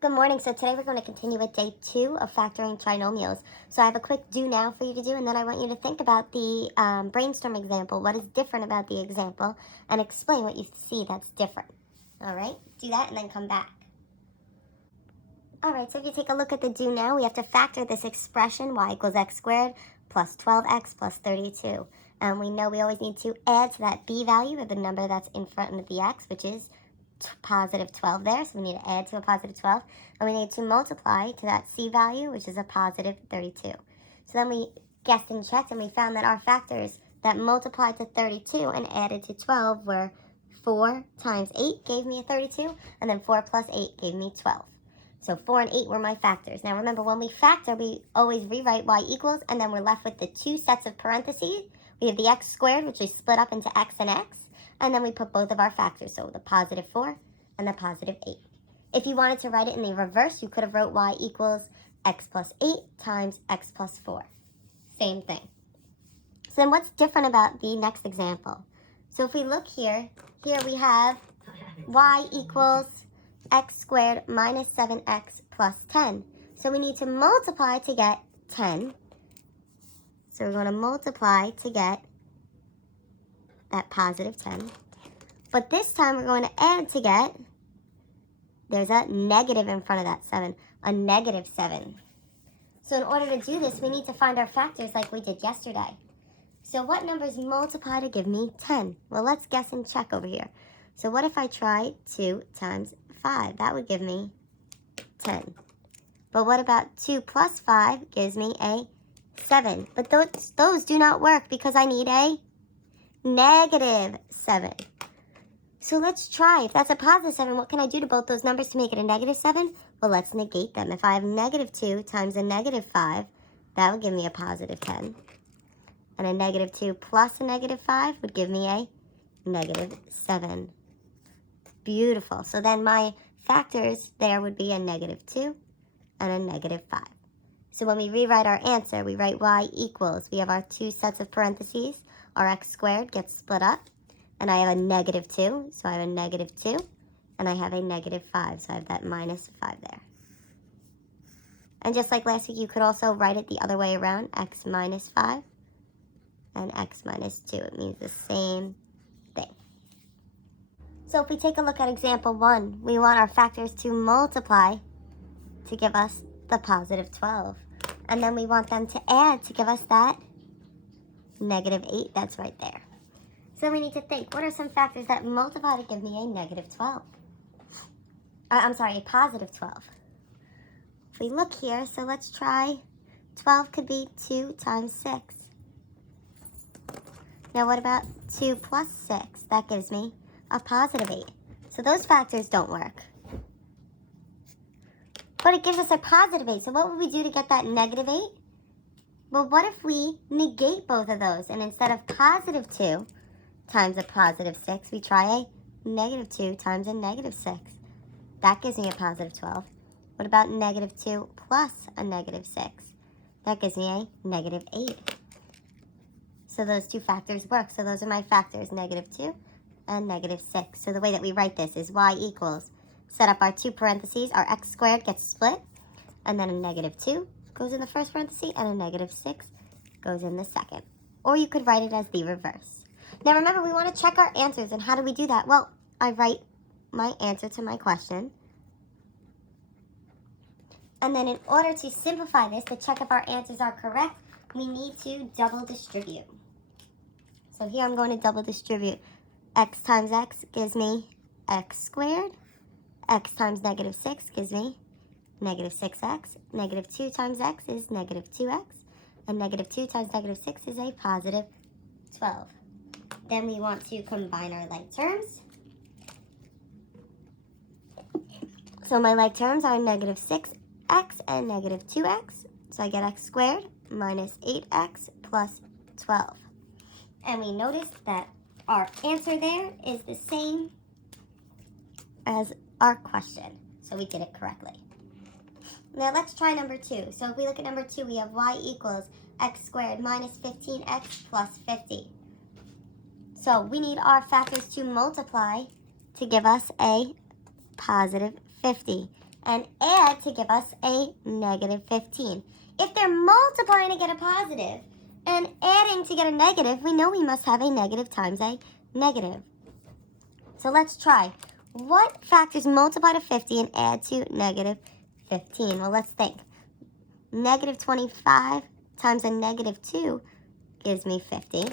Good morning. So today we're going to continue with day 2 of factoring trinomials. So I have a quick do now for you to do, and then I want you to think about the brainstorm example. What is different about the example, and explain what you see that's different. All right, do that and then come back. All right, so if you take a look at the do now, we have to factor this expression, y equals x squared plus 12x plus 32. And we know we always need to add to that b value, or the number that's in front of the x, which is positive 12 there, so we need to add to a positive 12, and we need to multiply to that c value, which is a positive 32. So then we guessed and checked, and we found that our factors that multiplied to 32 and added to 12 were 4 times 8 gave me a 32, and then 4 plus 8 gave me 12. So 4 and 8 were my factors. Now remember, when we factor, we always rewrite y equals, and then we're left with the two sets of parentheses. We have the x squared, which is split up into x and x, and then we put both of our factors, so the positive 4 and the positive 8. If you wanted to write it in the reverse, you could have wrote y equals x plus 8 times x plus 4. Same thing. So then what's different about the next example? So if we look here we have y equals x squared minus 7x plus 10. So we need to multiply to get 10. So we're going to multiply to get that positive 10. But this time we're going to add to get, there's a negative in front of that 7, a negative 7. So in order to do this, we need to find our factors like we did yesterday. So what numbers multiply to give me 10? Well, let's guess and check over here. So what if I try 2 times 5? That would give me 10. But what about 2 plus 5 gives me a 7? But those do not work because I need a negative 7. So let's try. If that's a positive 7, what can I do to both those numbers to make it a negative 7? Well, let's negate them. If I have negative 2 times a negative 5, that would give me a positive 10. And a negative 2 plus a negative 5 would give me a negative 7. Beautiful. So then my factors there would be a negative 2 and a negative 5. So when we rewrite our answer, we write y equals, we have our two sets of parentheses, our x squared gets split up, and I have a negative 2, so I have a negative 2, and I have a negative 5, so I have that minus 5 there. And just like last week, you could also write it the other way around, x minus 5 and x minus 2. It means the same thing. So if we take a look at example 1, we want our factors to multiply to give us the positive 12. And then we want them to add to give us that negative 8 that's right there. So we need to think, what are some factors that multiply to give me a negative 12? A positive 12. If we look here, so let's try 12 could be 2 times 6. Now what about 2 plus 6? That gives me a positive 8. So those factors don't work. But it gives us a positive 8. So what would we do to get that negative 8? Well, what if we negate both of those? And instead of positive 2 times a positive 6, we try a negative 2 times a negative 6. That gives me a positive 12. What about negative 2 plus a negative 6? That gives me a negative 8. So those two factors work. So those are my factors, negative 2 and negative 6. So the way that we write this is y equals, set up our two parentheses, our x squared gets split, and then a negative 2 goes in the first parenthesis, and a negative 6 goes in the second. Or you could write it as the reverse. Now remember, we want to check our answers, and how do we do that? Well, I write my answer to my question. And then in order to simplify this, to check if our answers are correct, we need to double distribute. So here I'm going to double distribute. X times x gives me x squared. X times negative 6 gives me negative 6x. Negative 2 times x is negative 2x. And negative 2 times negative 6 is a positive 12. Then we want to combine our like terms. So my like terms are negative 6x and negative 2x. So I get x squared minus 8x plus 12. And we notice that our answer there is the same as our question. So we did it correctly. Now let's try number 2. So if we look at number 2, we have y equals x squared minus 15x plus 50. So we need our factors to multiply to give us a positive 50. and add to give us a negative 15. If they're multiplying to get a positive and adding to get a negative, we know we must have a negative times a negative. So let's try. What factors multiply to 50 and add to negative 15? Well, let's think. Negative 25 times a negative 2 gives me 50.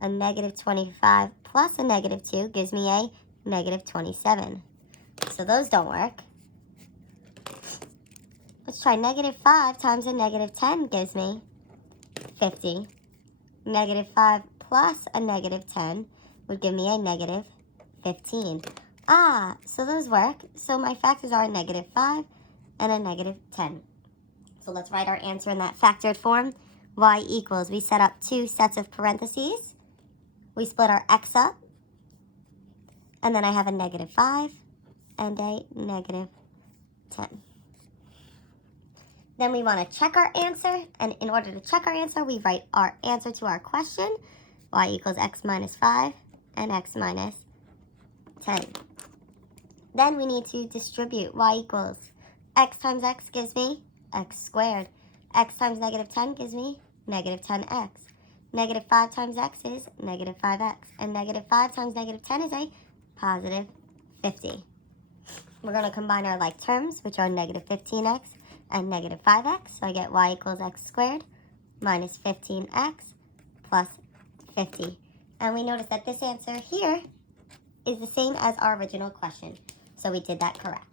A negative 25 plus a negative 2 gives me a negative 27. So those don't work. Let's try negative 5 times a negative 10 gives me 50. Negative 5 plus a negative 10 would give me a negative 15. So those work. So my factors are a negative 5 and a negative 10. So let's write our answer in that factored form. Y equals, we set up two sets of parentheses. We split our x up. And then I have a negative 5 and a negative 10. Then we want to check our answer. And in order to check our answer, we write our answer to our question. Y equals x minus 5 and x minus 10. Then we need to distribute. Y equals x times x gives me x squared. X times negative 10 gives me negative 10x. Negative 5 times x is negative 5x. And negative 5 times negative 10 is a positive 50. We're going to combine our like terms, which are negative 15x and negative 5x. So I get y equals x squared minus 15x plus 50. And we notice that this answer here is the same as our original question. So we did that correct.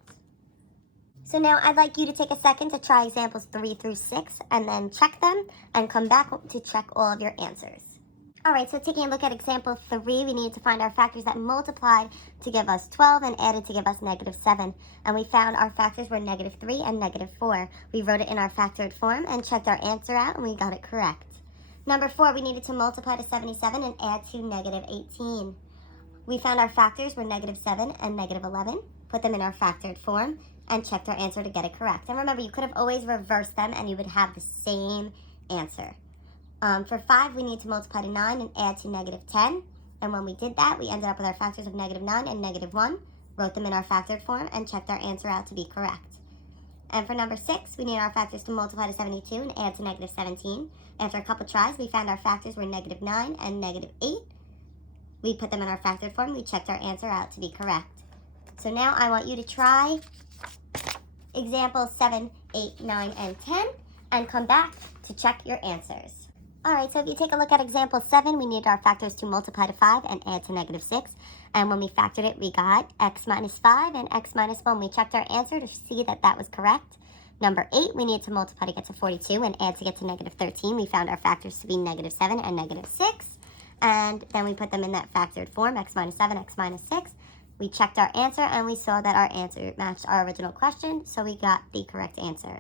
So now I'd like you to take a second to try examples 3 through 6 and then check them and come back to check all of your answers. All right, so taking a look at example 3, we needed to find our factors that multiplied to give us 12 and added to give us negative 7. And we found our factors were negative 3 and negative 4. We wrote it in our factored form and checked our answer out, and we got it correct. Number 4, we needed to multiply to 77 and add to negative 18. We found our factors were negative 7 and negative 11, put them in our factored form, and checked our answer to get it correct. And remember, you could have always reversed them and you would have the same answer. For 5, we need to multiply to 9 and add to negative 10. And when we did that, we ended up with our factors of negative 9 and negative 1, wrote them in our factored form, and checked our answer out to be correct. And for number 6, we need our factors to multiply to 72 and add to negative 17. After a couple tries, we found our factors were negative 9 and negative 8. We put them in our factored form. We checked our answer out to be correct. So now I want you to try examples 7, 8, 9, and 10 and come back to check your answers. All right, so if you take a look at example 7, we needed our factors to multiply to 5 and add to negative 6. And when we factored it, we got x minus 5 and x minus 1. We checked our answer to see that that was correct. Number 8, we needed to multiply to get to 42 and add to get to negative 13. We found our factors to be negative 7 and negative 6. And then we put them in that factored form, x minus 7, x minus 6. We checked our answer, and we saw that our answer matched our original question, so we got the correct answer.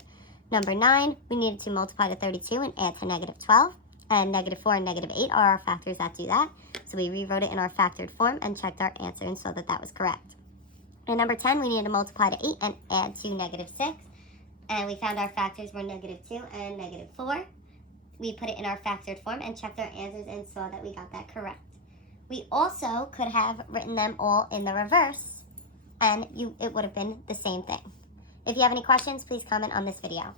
Number 9, we needed to multiply to 32 and add to negative 12. And negative 4 and negative 8 are our factors that do that. So we rewrote it in our factored form and checked our answer and saw that that was correct. And number 10, we needed to multiply to 8 and add to negative 6. And we found our factors were negative 2 and negative 4. We put it in our factored form and checked our answers and saw that we got that correct. We also could have written them all in the reverse, and it would have been the same thing. If you have any questions, please comment on this video.